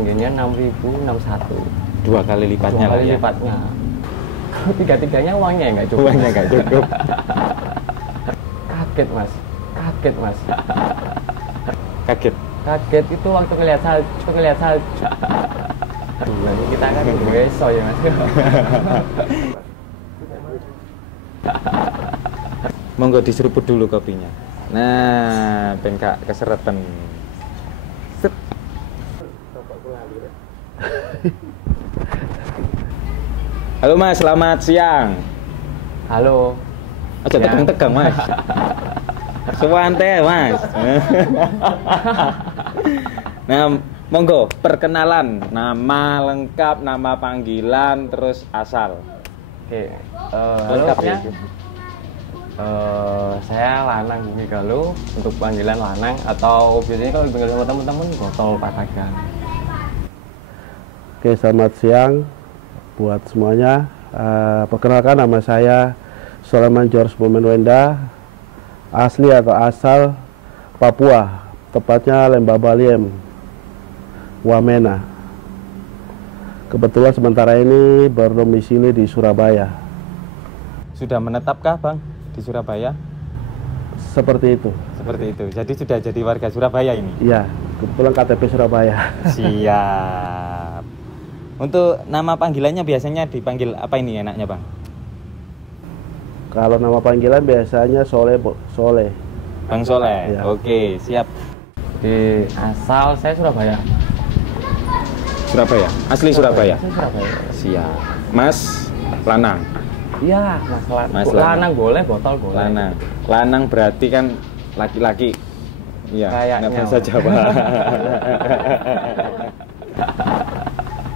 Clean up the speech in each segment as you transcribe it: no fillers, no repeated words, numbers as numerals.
tingginya 6.061. Dua kali lipatnya. Dua kali lipatnya. Kalau tiga-tiganya uangnya nggak cukup. Uangnya nggak cukup. Kaget mas. Kaget. Kaget itu waktu ngeliat salju. Lagi kita kan beso ya mas. Monggo diseruput dulu kopinya. Nah, pengkak keseretan. Set. Halo Mas, selamat siang. Halo. Aja tegang-tegang Mas. Suwante Mas. Nah, monggo perkenalan, nama lengkap, nama panggilan, terus asal. Oke, lengkapnya saya Lanang Bumi Galuh, untuk panggilan Lanang, atau biasanya kalau dipanggil sama teman-teman Botol Patagan. Oke, selamat siang buat semuanya. Perkenalkan, nama saya Sulaiman George Bumenwenda, asli atau asal Papua, tepatnya Lembabaliem, Wamena. Kebetulan sementara ini berdomisili di Surabaya. Sudah menetapkah Bang di Surabaya? Seperti itu. Seperti itu. Jadi sudah jadi warga Surabaya ini? Iya, kebetulan KTP Surabaya. Siap. Untuk nama panggilannya biasanya dipanggil apa ini enaknya Bang? Kalau nama panggilan biasanya Soleh. Bang Soleh. Ya. Oke, siap. Di asal saya Surabaya. Surabaya. Asli Surabaya. Saya Surabaya. Siap. Mas Lanang. Iya, Mas Lanang boleh, Botol boleh. Lanang berarti kan laki-laki. Iya, kayaknya bahasa Jawa.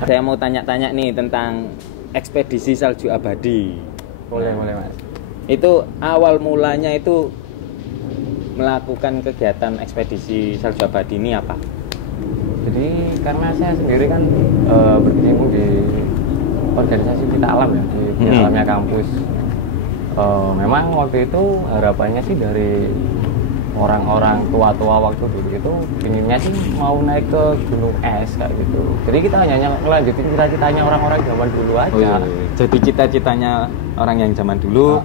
Saya mau tanya-tanya nih tentang ekspedisi salju abadi. Boleh Mas. Itu awal mulanya itu melakukan kegiatan ekspedisi salju abadi ini apa? Jadi karena saya sendiri kan berkecimpung di organisasi Pita Alam ya, di Pita Alamnya kampus. Memang waktu itu harapannya sih dari orang-orang tua-tua waktu dulu itu pinginnya sih mau naik ke gunung es kayak gitu. Jadi kita hanya ngelanjutin cita-citanya orang-orang zaman dulu aja. Oh, iya. Jadi cita-citanya orang yang zaman dulu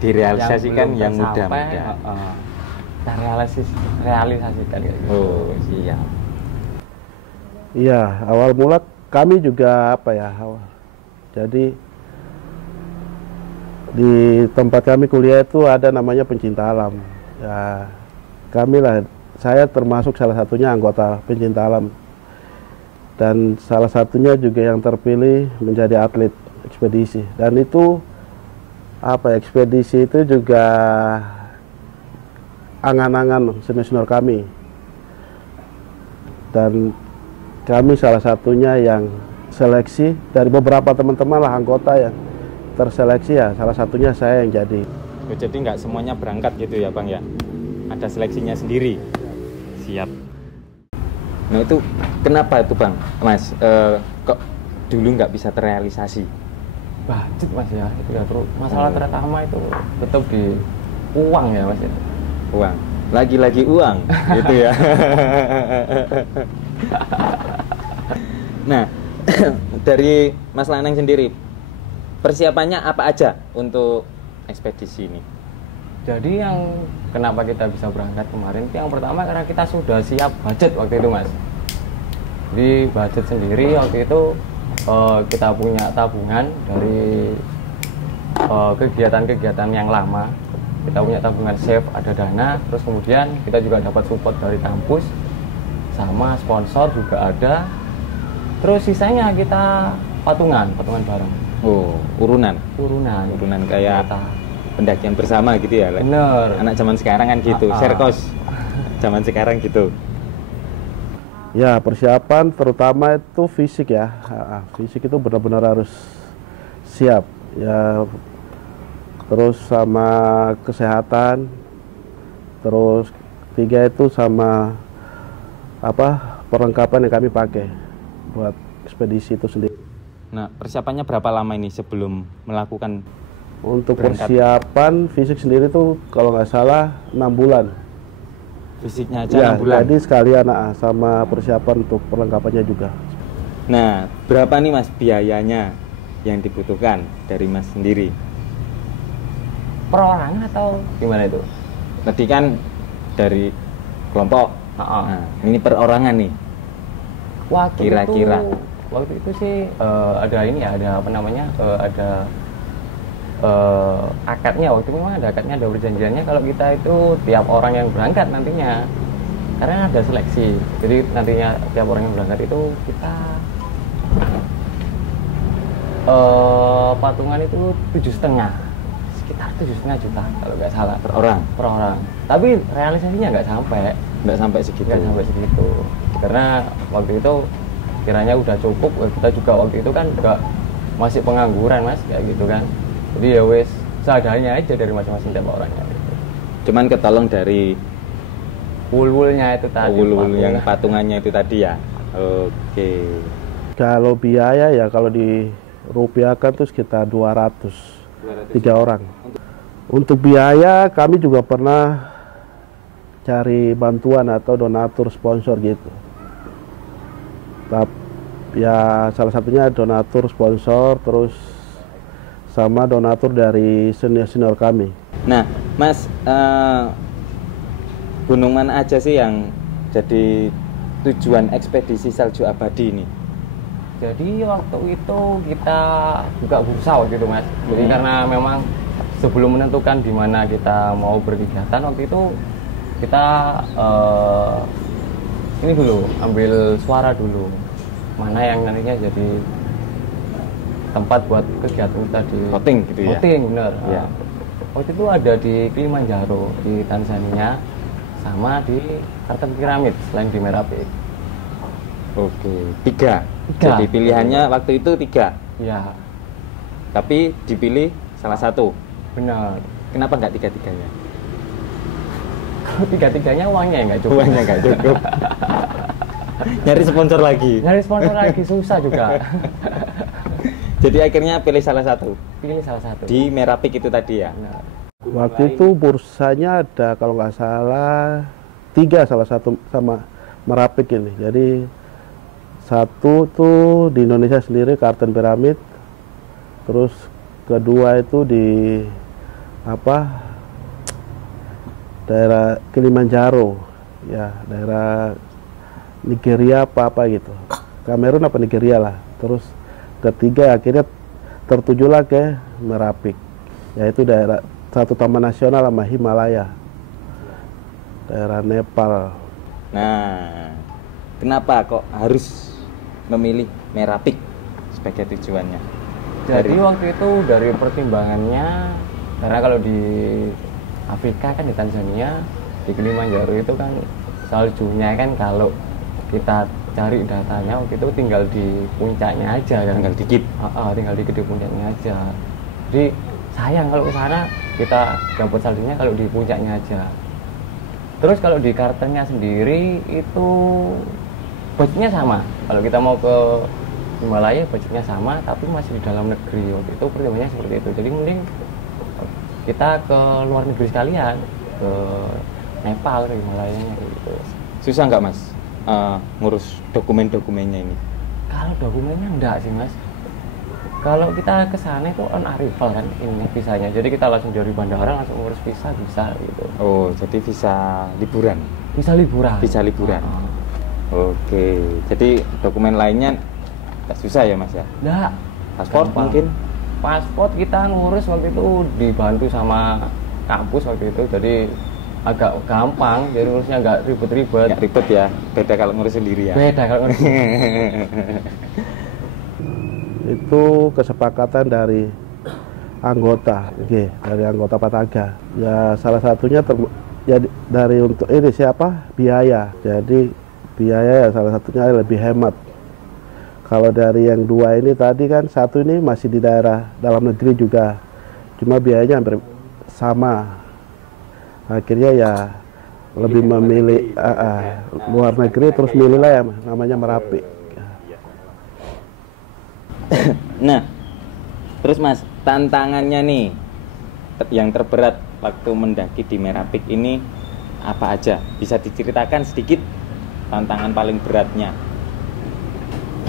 direalisasikan yang muda-muda. Kita realisasikan kayak gitu. Oh, siap. Iya, awal mula kami juga jadi di tempat kami kuliah itu ada namanya pencinta alam. Ya, saya termasuk salah satunya anggota pencinta alam. Dan salah satunya juga yang terpilih menjadi atlet ekspedisi. Dan itu ekspedisi itu juga angan-angan senior kami. Dan kami salah satunya yang seleksi dari beberapa teman-teman lah anggota yang terseleksi, ya salah satunya saya yang jadi. Oh, jadi nggak semuanya berangkat gitu ya Bang ya? Ada seleksinya sendiri. Siap. Nah itu kenapa itu Bang, Mas? Kok dulu nggak bisa terrealisasi? Budget Mas ya, itu ya terus masalah terutama itu tetap di uang ya Mas itu. Uang. Lagi-lagi uang gitu ya. Nah, dari Mas Lanang sendiri, persiapannya apa aja untuk ekspedisi ini? Jadi yang kenapa kita bisa berangkat kemarin, yang pertama karena kita sudah siap budget waktu itu Mas. Di budget sendiri waktu itu kita punya tabungan dari kegiatan-kegiatan yang lama. Kita punya tabungan save, ada dana, terus kemudian kita juga dapat support dari kampus, sama sponsor juga ada. Terus sisanya kita patungan bareng. Oh, urunan kayak pendakian bersama gitu ya? Bener. Anak zaman sekarang kan gitu, share cost zaman sekarang gitu. Ya, persiapan terutama itu fisik ya. Fisik itu benar-benar harus siap ya. Terus sama kesehatan. Terus tiga itu sama perlengkapan yang kami pakai buat ekspedisi itu sendiri. Nah, persiapannya berapa lama ini sebelum melakukan? Untuk berangkat? Persiapan fisik sendiri tuh kalau nggak salah 6 bulan. Fisiknya aja Ya, 6 bulan? jadi sekalian sama persiapan untuk perlengkapannya juga. Nah, berapa nih Mas biayanya yang dibutuhkan dari Mas sendiri? Per orang atau gimana itu? Tadi kan dari kelompok. Nah, ini perorangan nih. Kira-kira. Waktu itu sih ada ini ya, ada apa namanya? Ada akadnya. Waktu itu memang ada akadnya, ada perjanjiannya kalau kita itu tiap orang yang berangkat nantinya. Karena ada seleksi. Jadi nantinya tiap orang yang berangkat itu kita patungan itu 7,5, sekitar 7,5 juta kalau nggak salah Per orang. Tapi realisasinya nggak sampai segitu. Karena waktu itu kiranya udah cukup. Kita juga waktu itu kan juga masih pengangguran Mas, kayak gitu kan. Jadi ya wes seadanya aja dari masing-masing tiap orangnya. Cuman ketolong dari Wul-wulnya itu tadi. wul yang patungannya itu tadi ya. Oke. Kalau biaya ya kalau dirupiahkan tuh sekitar 200 3 orang. Untuk biaya kami juga pernah cari bantuan atau donatur sponsor gitu. Ya salah satunya donatur sponsor, terus sama donatur dari senior-senior kami. Nah, Mas, gunung mana aja sih yang jadi tujuan ekspedisi Salju Abadi ini? Jadi waktu itu kita buka bursa waktu itu Mas. Jadi karena memang sebelum menentukan di mana kita mau berkegiatan, waktu itu kita ini dulu ambil suara dulu mana yang nantinya jadi tempat buat kegiatan kita di Voting gitu ya? Voting, bener. Ya. Waktu itu ada di Kilimanjaro di Tanzania sama di Kartens Piramid selain di Merapi. Oke, 3. Jadi pilihannya waktu itu 3. Ya, Tapi dipilih salah satu. benar. Kenapa nggak 3-3-nya? Kalau 3-3-nya uangnya nggak cukup. Uangnya nggak cukup. Nyari sponsor lagi. Nyari sponsor lagi susah juga. Jadi akhirnya pilih salah satu. Pilih salah satu. Di Merapik itu tadi ya. Benar. Waktu itu bursanya ada kalau nggak salah 3, salah satu sama Merapik ini. Jadi satu tuh di Indonesia sendiri Kartens Piramid, terus kedua itu di daerah Kilimanjaro, ya daerah Nigeria apa gitu, Kamerun apa Nigeria lah. Terus ketiga akhirnya tertujulah ke Merapik, yaitu daerah satu taman nasional sama Himalaya, daerah Nepal. Nah, kenapa kok harus memilih Merapik sebagai tujuannya? Jadi waktu itu dari pertimbangannya, karena kalau di Afrika kan di Tanzania, di Kilimanjaro itu kan saljunya kan kalau kita cari datanya waktu itu tinggal di puncaknya aja kan. Tinggal dikit. Tinggal dikit di puncaknya aja. Jadi sayang kalau ke sana kita dapat saljunya kalau di puncaknya aja. Terus kalau di Kartensnya sendiri itu budgetnya sama. Kalau kita mau ke Himalaya budgetnya sama, tapi masih di dalam negeri. Waktu itu pertimbangannya seperti itu. Jadi mending kita ke luar negeri sekalian, ke Nepal, ke Himalayanya gitu. Susah nggak Mas ngurus dokumen-dokumennya ini? Kalau dokumennya enggak sih Mas. Kalau kita ke sana itu on arrival kan ini visanya. Jadi kita langsung dari bandara langsung ngurus visa bisa gitu. Oh, jadi visa liburan. Bisa liburan. Visa liburan. Oke, jadi dokumen lainnya nggak susah ya Mas ya? Enggak. Paspor Gampang. mungkin? Paspor kita ngurus waktu itu dibantu sama kampus waktu itu, jadi agak gampang, jadi ngurusnya nggak ribet-ribet. Nggak ribet ya, beda kalau ngurus sendiri ya? Beda kalau ngurus. Itu kesepakatan dari anggota, dari anggota Pataga. Ya salah satunya ya dari untuk ini siapa? Biaya. Jadi biaya ya salah satunya lebih hemat. Kalau dari yang 2 ini tadi kan, satu ini masih di daerah dalam negeri juga, cuma biayanya hampir sama. Akhirnya ya lebih memilih luar negeri, terus milihlah ya namanya Merapik. Nah, terus Mas, tantangannya nih yang terberat waktu mendaki di Merapik ini apa aja? Bisa diceritakan sedikit tantangan paling beratnya?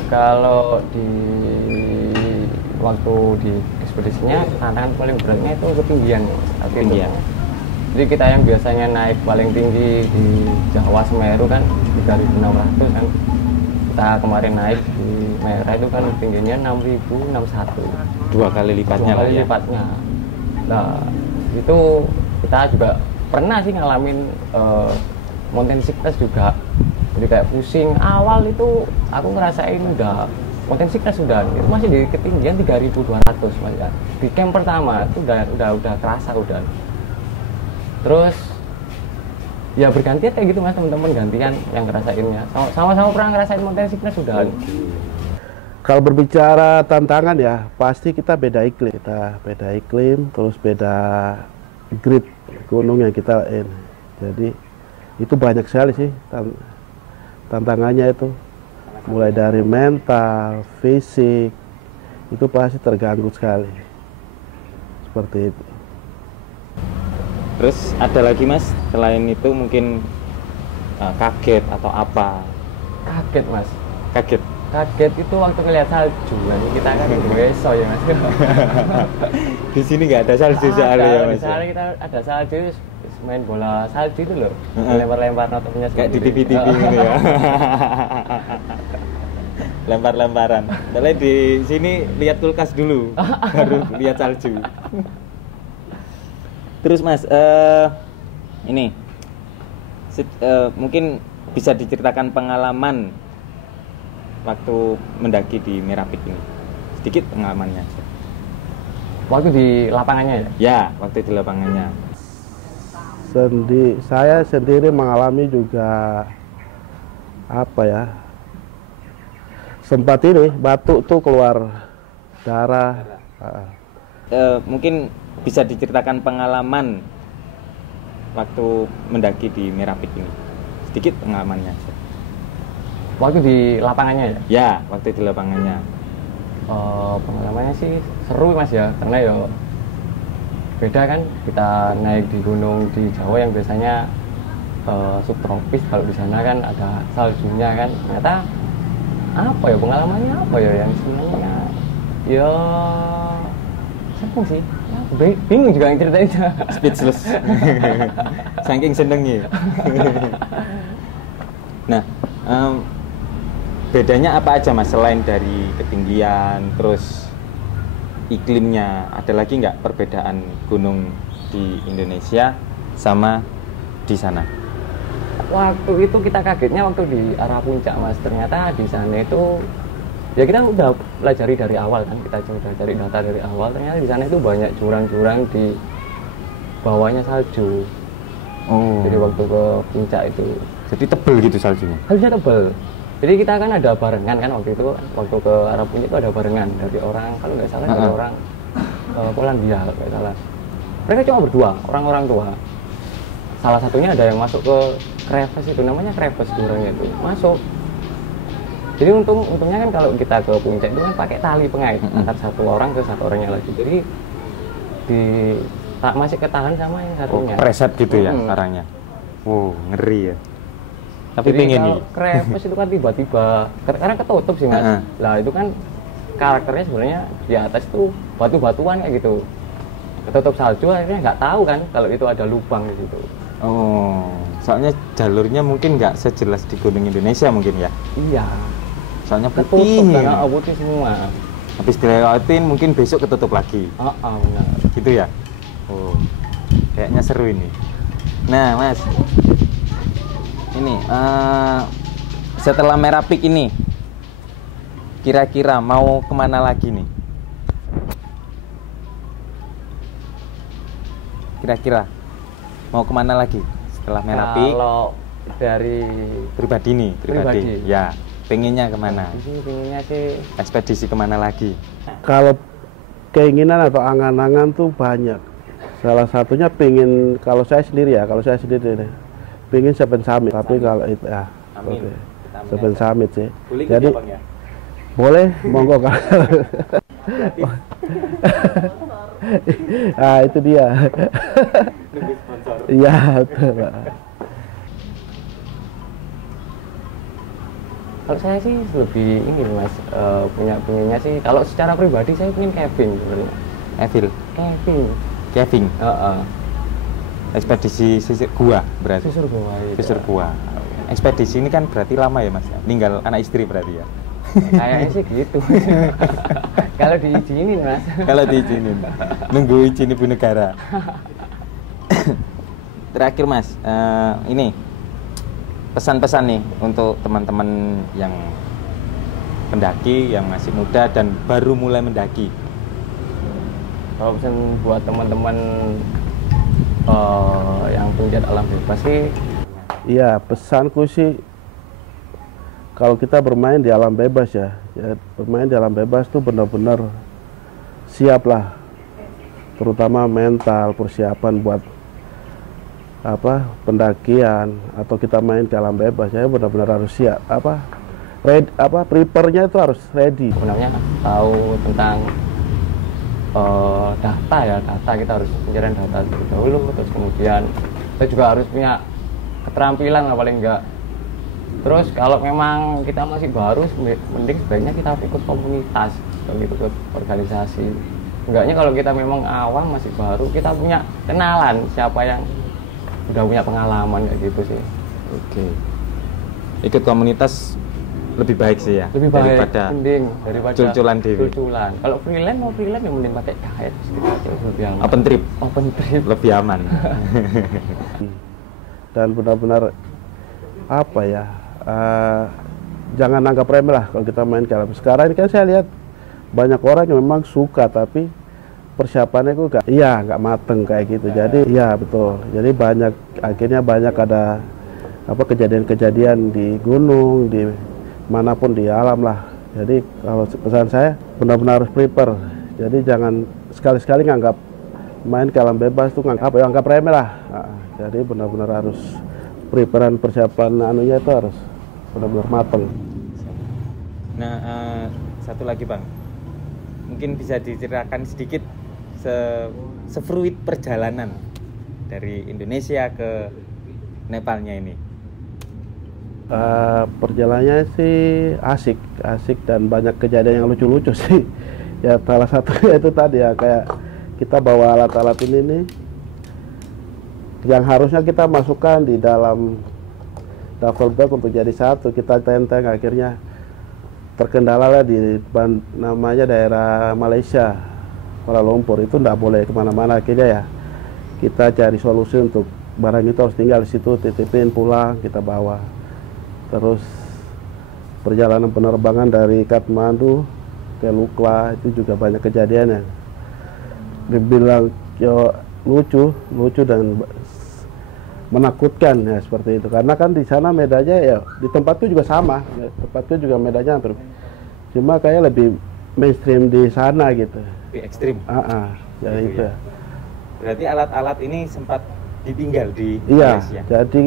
Kalau di waktu di ekspedisinya tantangan paling beratnya itu ketinggian. Ketinggian. Jadi kita yang biasanya naik paling tinggi di Jawa Semeru kan 3.600 kan. Kita kemarin naik di Merah itu kan tingginya 6.061. 2 kali lipatnya Dua lah kali ya. lipatnya. Nah, itu kita juga pernah sih ngalamin mountain sickness juga. Jadi kayak pusing. Awal itu aku ngerasain udah mountain sickness sudah. Itu masih di ketinggian 3.200 Mas ya. Di camp pertama itu udah kerasa udah. Terus ya bergantian kayak gitu Mas, teman-teman gantian yang ngerasainnya. Sama-sama pernah ngerasain mountain sickness sudah. Kalau berbicara tantangan ya, pasti kita beda iklim, terus beda grid gunung yang kita ini. Jadi itu banyak sekali sih tantangannya itu. Mulai dari mental, fisik, itu pasti terganggu sekali. Seperti itu. Terus ada lagi Mas, selain itu mungkin kaget atau apa? Kaget Mas. Kaget. Kaget itu waktu ngeliat salju. Nanti kita kan di Weso ya Mas. Di sini nggak ada salju soalnya ya Mas. Misalnya kita ada salju, main bola salju itu loh, lempar-lempar notnya Kayak di TV-TV gitu ya. Lempar-lemparan. Soalnya di sini lihat kulkas dulu, baru lihat salju. Terus Mas, ini mungkin bisa diceritakan pengalaman waktu mendaki di Merah Peak ini, sedikit pengalamannya. Waktu di lapangannya ya? Ya, waktu di lapangannya. Saya sendiri mengalami juga apa ya? Sempat ini batuk tuh keluar darah. Mungkin bisa diceritakan pengalaman waktu mendaki di Merah Peak ini, sedikit pengalamannya. Waktu di lapangannya ya? Ya, waktu di lapangannya. Pengalamannya sih seru Mas ya, karena ya beda kan kita naik di gunung di Jawa yang biasanya subtropis, kalau di sana kan ada saljunya kan. Ternyata apa ya pengalamannya apa ya yang sebenarnya ya seru sih. Ya, bingung juga yang ceritainnya. Speechless. Saking senengnya. Nah, bedanya apa aja Mas selain dari ketinggian, terus iklimnya? Ada lagi nggak perbedaan gunung di Indonesia sama di sana? Waktu itu kita kagetnya waktu di arah puncak Mas, ternyata di sana itu ya kita udah pelajari dari awal kan, kita coba cari data dari awal, ternyata di sana itu banyak jurang-jurang di bawahnya salju. Oh. Jadi waktu ke puncak itu Jadi tebel gitu saljunya? saljunya tebel. Jadi kita kan ada barengan kan waktu itu, waktu ke arah puncak itu ada barengan dari orang, kalau nggak salah dari orang Polandia kalau nggak salah. Mereka cuma berdua, orang-orang tua. Salah satunya ada yang masuk ke crevasse itu, namanya crevasse jurangnya itu, masuk. Jadi untungnya kan kalau kita ke puncak itu kan pakai tali pengait antar satu orang ke satu orangnya lagi. Jadi masih ketahan sama yang satunya. Preset gitu ya caranya. Wow, ngeri ya. Tapi Jadi pengen kalau nih. crevasse itu kan tiba-tiba, karena ketutup sih Mas. Lah itu kan karakternya sebenarnya di atas itu batu-batuan kayak gitu. Ketutup salju, akhirnya nggak tahu kan kalau itu ada lubang di situ. Oh, soalnya jalurnya mungkin nggak sejelas di Gunung Indonesia mungkin ya. Iya. Soalnya Ketutup putih. karena putih semua. Habis dilewatin mungkin besok ketutup lagi. Benar. Gitu ya. Oh, kayaknya seru ini. Nah, Mas, ini setelah Merah Peak ini, kira-kira mau kemana lagi nih? Kira-kira mau kemana lagi setelah Merah Peak? Kalau dari Pribadi nih, pribadi. Pribadi. Ya, pengennya kemana? di sini pinginnya sih Ekspedisi kemana lagi? Kalau keinginan atau angan-angan tuh banyak. Salah satunya pingin, kalau saya sendiri nih, pingin Seven Summit. Tapi kalau itu ya, Amin. oke. Kita amin Seven aja. Summit sih. Boleh gitu Jadi ya, Bang, ya? boleh, monggo Kak. Ah itu dia. Nunggu sponsor. Iya betul Pak. Kalau saya sih lebih ini mas, punyanya sih. Kalau secara pribadi saya ingin camping sebenarnya. Camping. Ekspedisi sisir gua berarti. Susur gua. Sisir gua. Ekspedisi ini kan berarti lama ya mas? Ninggal anak istri berarti ya? Kayaknya sih gitu. Kalau diizinin mas. Kalau diizinin. Nunggu izin ibu negara. Terakhir mas, ini pesan-pesan nih untuk teman-teman yang pendaki yang masih muda dan baru mulai mendaki. Kalau pesan buat teman-teman yang pencet alam bebas sih, Iya, pesanku sih kalau kita bermain di alam bebas ya bermain di alam bebas tuh benar-benar siap lah, terutama mental persiapan buat pendakian atau kita main ke alam bebas ya benar-benar harus siap prepare-nya itu harus ready. sebenarnya tahu tentang data kita harus mencari data terlebih dahulu, terus kemudian kita juga harus punya keterampilan lah paling enggak. Terus kalau memang kita masih baru, mending sebaiknya kita ikut komunitas atau ikut organisasi. Enggaknya kalau kita memang awam masih baru, kita punya kenalan siapa yang udah punya pengalaman kayak gitu sih. Oke. Ikut komunitas lebih baik sih ya. Lebih baik daripada cul-culan dewi. Kalau freelance yang mending pakai guide sedikit aja lebih aman. Open trip lebih aman. Dan benar-benar jangan anggap remeh lah kalau kita main ke alam. Sekarang ini kan saya lihat banyak orang yang memang suka tapi persiapannya kok nggak mateng kayak gitu. Jadi iya betul. Jadi akhirnya banyak ada kejadian-kejadian di gunung, di manapun di alam lah. Jadi kalau pesan saya benar-benar harus prepare. Jadi jangan sekali-sekali nganggap main ke alam bebas tuh anggap remeh lah. Jadi benar-benar harus persiapan anunya itu harus benar-benar mateng. Nah, satu lagi bang, mungkin bisa diceritakan sedikit sefruit perjalanan dari Indonesia ke Nepalnya ini. Perjalanannya sih asik dan banyak kejadian yang lucu-lucu sih. Ya salah satunya itu tadi ya, kayak kita bawa alat-alat ini nih yang harusnya kita masukkan di dalam duffel bag untuk jadi satu, kita tenteng, akhirnya terkendala lah di namanya daerah Malaysia, Kuala Lumpur, itu tidak boleh kemana-mana. Akhirnya ya kita cari solusi untuk barang itu harus tinggal di situ, titipin pulang, kita bawa. Terus perjalanan penerbangan dari Kathmandu ke Lukla itu juga banyak kejadian yang dibilang lucu dan menakutkan ya, seperti itu. Karena kan di sana medanya ya di tempatku juga sama, tempatku juga medanya hampir, cuma kayak lebih mainstream di sana gitu. Lebih ekstrim. Jadi gitu itu ya. Berarti alat-alat ini sempat ditinggal di Iya, Malaysia. jadi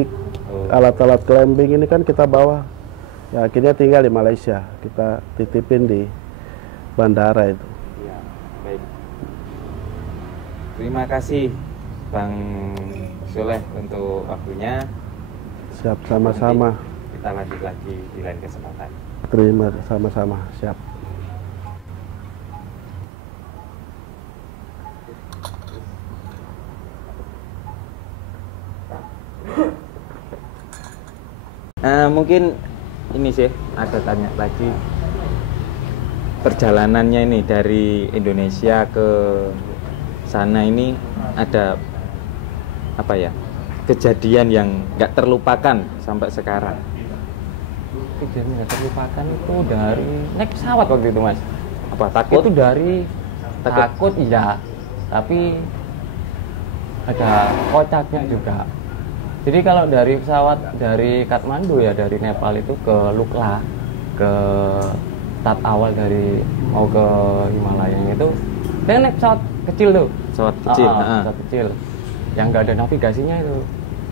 alat-alat climbing ini kan kita bawa, ya akhirnya tinggal di Malaysia, kita titipin di bandara itu. Ya, baik. Terima kasih Bang Soleh untuk waktunya. Siap, sama-sama. Nanti kita lanjut lagi di lain kesempatan. Terima, sama-sama, siap. Mungkin ini sih ada tanya lagi, perjalanannya ini dari Indonesia ke sana ini ada apa ya, kejadian yang nggak terlupakan sampai sekarang? Kejadian nggak terlupakan itu dari naik pesawat waktu itu mas. Apa takut? Itu dari takut iya, tapi ada kocaknya juga. Jadi kalau dari pesawat dari Kathmandu ya, dari Nepal itu ke Lukla, ke start awal dari mau ke Himalaya itu, dia naik pesawat kecil tuh. Pesawat kecil. Pesawat kecil, yang nggak ada navigasinya itu.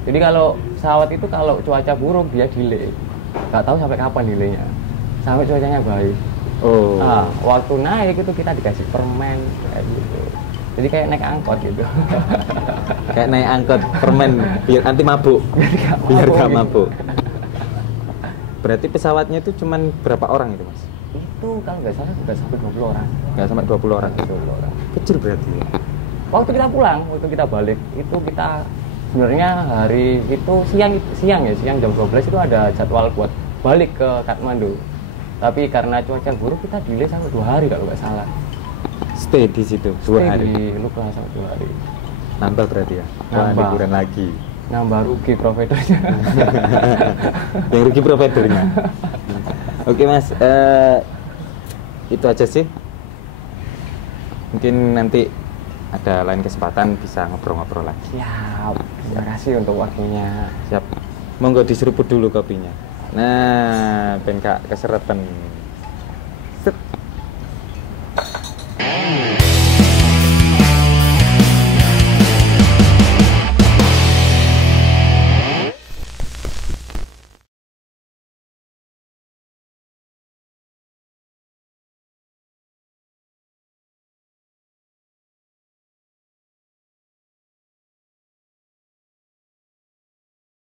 Jadi kalau pesawat itu kalau cuaca buruk dia delay, nggak tahu sampai kapan delaynya, sampai cuacanya baik. Nah, waktu naik itu kita dikasih permen kayak gitu. Jadi kayak naik angkot gitu. Kayak naik angkot permen biar anti mabuk. Biar gak mabuk. Berarti pesawatnya itu cuman berapa orang itu Mas? Itu kalau nggak salah nggak sampai 20 orang. Nggak sampai 20 orang. 20 orang. Kecil berarti ya? Waktu kita pulang, waktu kita balik, itu kita sebenarnya hari itu siang jam 12 itu ada jadwal buat balik ke Kathmandu. Tapi karena cuaca buruk kita delay sampai 2 hari kalau nggak salah. Stay di situ 2 hari. Di Luka sampai 2 hari. Nambah berarti ya? Wah, Nambah. liburan lagi. Nambah rugi providernya. Yang rugi providernya. Oke Mas, itu aja sih. Mungkin nanti ada lain kesempatan bisa ngobrol-ngobrol lagi. Siap. Terima kasih untuk waktunya. Siap. Monggo diseruput dulu kopinya. Nah, ben gak keseretan.